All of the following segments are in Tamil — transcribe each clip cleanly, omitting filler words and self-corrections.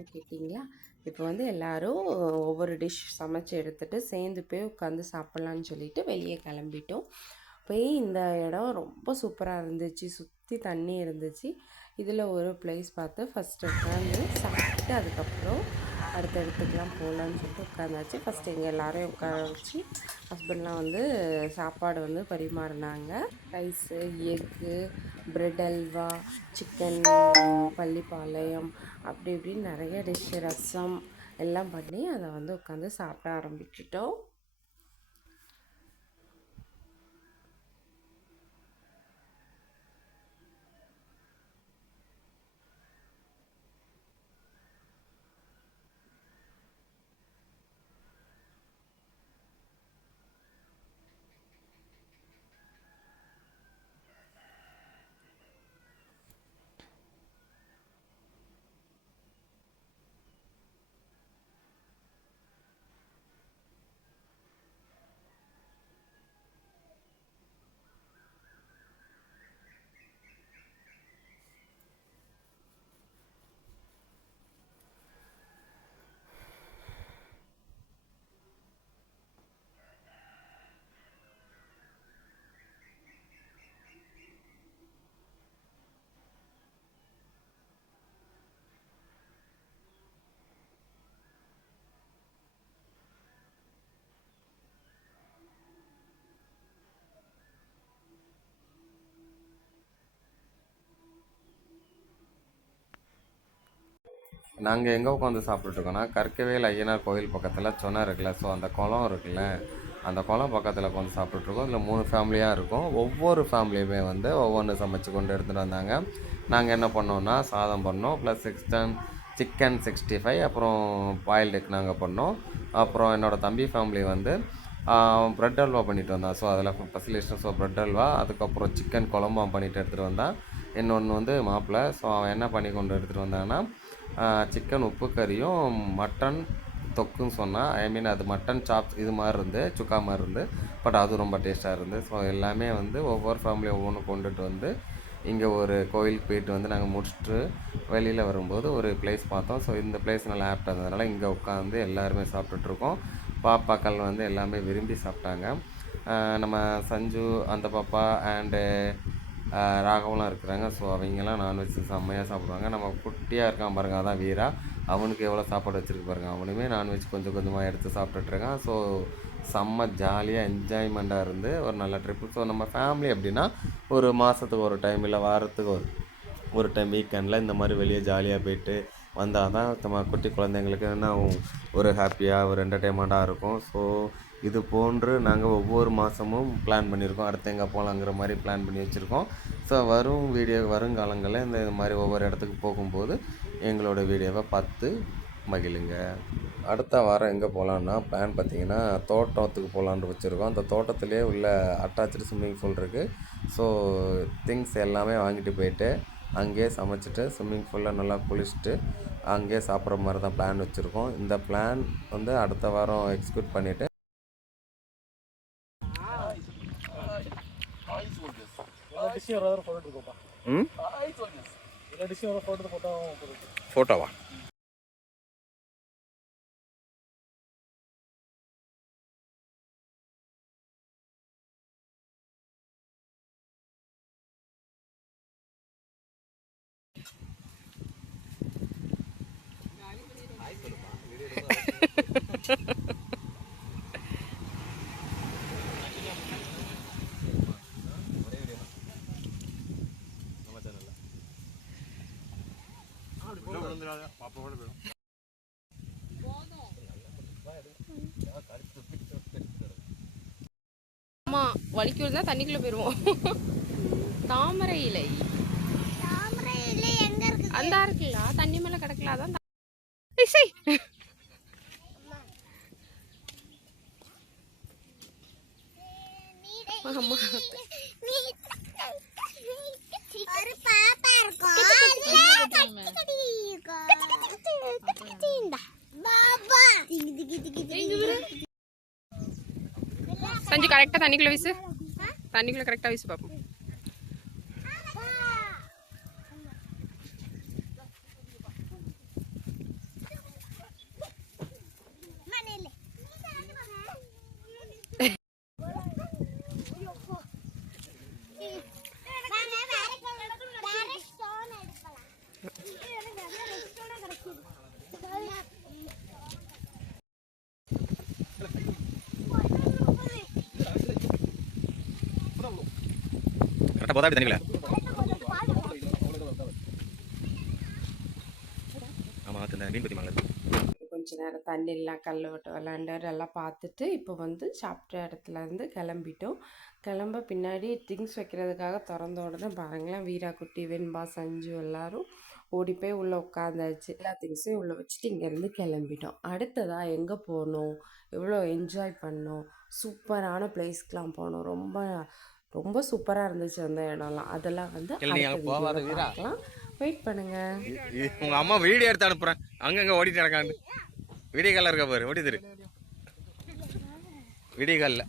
என்னன்னு கேட்டிங்களா? இப்போ வந்து எல்லோரும் ஒவ்வொரு டிஷ் சமைச்சு எடுத்துகிட்டு சேர்ந்து போய் உட்காந்து சாப்பிட்லான்னு சொல்லிட்டு வெளியே கிளம்பிட்டோம். போய் இந்த இடம் ரொம்ப சூப்பராக இருந்துச்சு, சுற்றி தண்ணி இருந்துச்சு. இதில் ஒரு பிளேஸ் பார்த்து ஃபஸ்ட்டு உட்காந்து சாப்பிட்டு அதுக்கப்புறம் அடுத்த இடத்துக்குலாம் போகலான்னு சொல்லிட்டு உட்காந்தாச்சு. ஃபஸ்ட்டு எங்கள் எல்லோரையும் உட்கார வச்சு ஹஸ்பண்ட்லாம் வந்து சாப்பாடு வந்து பரிமாறினாங்க. Rice, egg, bread halwa, chicken Pallipalayam அப்படி இப்படின்னு நிறைய டிஷ்ஷு, ரசம் எல்லாம் பண்ணி அதை வந்து உட்காந்து சாப்பிட ஆரம்பிச்சிட்டோம். நாங்கள் எங்கே உட்காந்து சாப்பிட்டுட்ருக்கோன்னா, கற்கவேல் ஐயனார் கோவில் பக்கத்தில் சொன்ன இருக்குல்ல, ஸோ அந்த குளம் இருக்குல்ல, அந்த குளம் பக்கத்தில் உட்காந்து சாப்பிட்டுட்ருக்கோம். இதில் 3 ஃபேமிலியாக இருக்கும். ஒவ்வொரு ஃபேமிலியுமே வந்து ஒவ்வொன்று சமைச்சு கொண்டு எடுத்துகிட்டு வந்தாங்க. நாங்கள் என்ன பண்ணோன்னா, சாதம் பண்ணோம், ப்ளஸ் சிக்கன் 65, அப்புறம் பாயில்டு எக் நாங்கள் பண்ணோம். அப்புறம் என்னோடய தம்பி ஃபேமிலி வந்து ப்ரெட் அல்வா பண்ணிட்டு வந்தான். ஸோ அதில் ஸ்பெஷலிஸ்ட்டு, ஸோ ப்ரெட் அல்வா, அதுக்கப்புறம் சிக்கன் குழம்பு பண்ணிட்டு எடுத்துகிட்டு வந்தான். இன்னொன்று வந்து மாப்பிள்ளை. ஸோ அவன் என்ன பண்ணி கொண்டு எடுத்துகிட்டு வந்தான்னா, சிக்கன் உப்பு கறியும் மட்டன் தொக்குன்னு சொன்னான். ஐ மீன் அது மட்டன் சாப்ஸ் இது மாதிரி இருந்து, சுக்கா மாதிரி இருந்து, பட் அது ரொம்ப டேஸ்ட்டாக இருந்து. ஸோ எல்லாமே வந்து ஒவ்வொரு ஃபேமிலியும் ஒவ்வொன்று கொண்டுட்டு வந்து இங்கே ஒரு கோயிலுக்கு போயிட்டு வந்து நாங்கள் முடிச்சுட்டு வெளியில் வரும்போது ஒரு பிளேஸ் பார்த்தோம். ஸோ இந்த பிளேஸ் நல்லா ஆப்டாக இருந்ததுனால இங்கே உட்காந்து எல்லாருமே சாப்பிட்டுட்ருக்கோம். பாப்பாக்கள் வந்து எல்லாமே விரும்பி சாப்பிட்டாங்க. நம்ம சஞ்சு, அந்த பாப்பா அண்டு ராகவெலாம் இருக்கிறாங்க. ஸோ அவங்கெல்லாம் நான்வெஜ் செம்மையாக சாப்பிடுவாங்க. நம்ம குட்டியாக இருக்கான் பாருங்கள், அதான் வீரா. அவனுக்கு எவ்வளோ சாப்பாடு வச்சுருக்கு பாருங்கள். அவனுமே நான்வெஜ் கொஞ்சம் கொஞ்சமாக எடுத்து சாப்பிட்டுட்ருக்கான். ஸோ செம்ம ஜாலியாக என்ஜாய்மெண்ட்டாக இருந்து ஒரு நல்ல ட்ரிப்பு. ஸோ நம்ம ஃபேமிலி அப்படின்னா ஒரு மாதத்துக்கு ஒரு டைம், இல்லை வாரத்துக்கு ஒரு டைம் வீக்கெண்டில் இந்த மாதிரி வெளியே ஜாலியாக போயிட்டு வந்தால் தான் நம்ம குட்டி குழந்தைங்களுக்கு என்ன ஒரு ஹாப்பியாக ஒரு என்டர்டெயின்மெண்ட்டாக இருக்கும். ஸோ இது போன்று நாங்கள் ஒவ்வொரு மாதமும் பிளான் பண்ணியிருக்கோம். அடுத்து எங்கே போகலாங்கிற மாதிரி பிளான் பண்ணி வச்சுருக்கோம். ஸோ வருங்காலங்களில் இந்த மாதிரி ஒவ்வொரு இடத்துக்கு போகும்போது எங்களோட வீடியோவை பார்த்து மகிழுங்க. அடுத்த வாரம் எங்கே போகலான்னா பிளான் பார்த்திங்கன்னா தோட்டத்துக்கு போகலான்னு வச்சுருக்கோம். அந்த தோட்டத்திலே உள்ள அட்டாச்சு ஸ்விம்மிங் பூல் இருக்குது. ஸோ திங்ஸ் எல்லாமே வாங்கிட்டு போயிட்டு அங்கேயே சமைச்சிட்டு ஸ்விம்மிங் பூலில் நல்லா குளிச்சுட்டு அங்கேயே சாப்பிட்ற மாதிரி தான் பிளான் வச்சுருக்கோம். இந்த பிளான் வந்து அடுத்த வாரம் எக்ஸிக்யூட் பண்ணிவிட்டு ஃபோட்டோவா ஆமா, வலிக்கு தான் தண்ணிக்குள்ள போயிருவோம். தாமரை இலை அந்த இருக்குல்ல, தண்ணி மேல கிடக்கல, அதான் ஆமா. சஞ்சு கரெக்டா தண்ணிக்குள்ள வீசு, தண்ணிக்குள்ள கரெக்டா வீசு பாப்போம். கரெக்டாக போதா அப்படி தண்ணிக்குள்ள ஆமாம் அந்த மீன் பற்றி மலை கொஞ்ச நேரம் தண்ணிலாம் கல் விட்டு விளாண்டு எல்லாம் பார்த்துட்டு இப்போ வந்து சாப்பிட்ட இடத்துலேருந்து கிளம்பிட்டோம். கிளம்ப பின்னாடி திங்ஸ் வைக்கிறதுக்காக திறந்த உடனே பாருங்களேன், வீரா குட்டி, வெண்பா, சஞ்சு எல்லாரும் ஓடி போய் உள்ளே உட்காந்தாச்சு. எல்லா திங்ஸையும் உள்ளே வச்சுட்டு இங்கேருந்து கிளம்பிட்டோம். அடுத்ததாக எங்கே போகணும், எவ்வளோ என்ஜாய் பண்ணோம், சூப்பரான பிளேஸ்க்கெலாம் போனோம். ரொம்ப ரொம்ப சூப்பராக இருந்துச்சு அந்த இடம்லாம். அதெல்லாம் வந்து பார்க்கலாம். வெயிட் பண்ணுங்க. உங்க அம்மா வீடியோ எடுத்து அனுப்புறேன். அங்கங்க ஓடிட்டு நடக்காண்டு வீடியோ காலில் இருக்க பாரு, ஓடி தரு வீடியோ காலில்.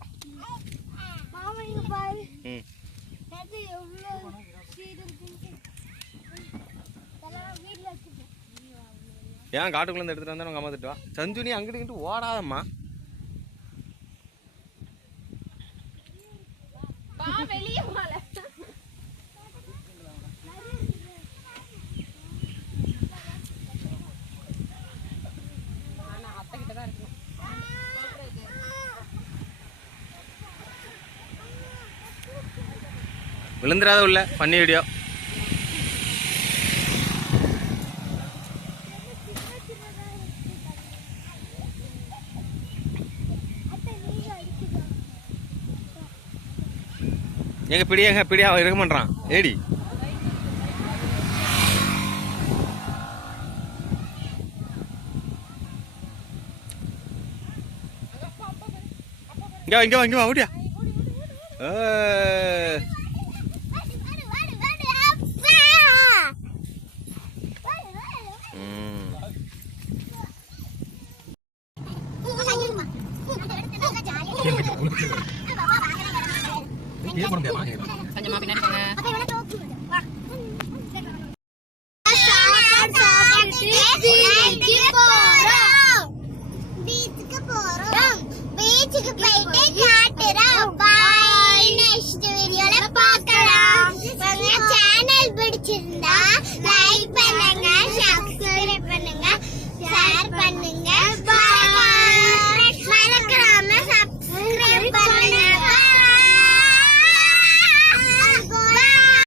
ஏன் காட்டுக்குள்ள எடுத்துட்டு வந்தா உங்க அம்மா திட்டுவா. சஞ்சு நீ அங்கிட்டு ஓடாதம்மா. விழுந்துடாத உள்ள பண்ணி வீடியோ. எங்க பிடியா இருக்க மாட்டான் ஏடி. இங்க வா ஓடியா. சேனல் பிடிச்சிருந்தா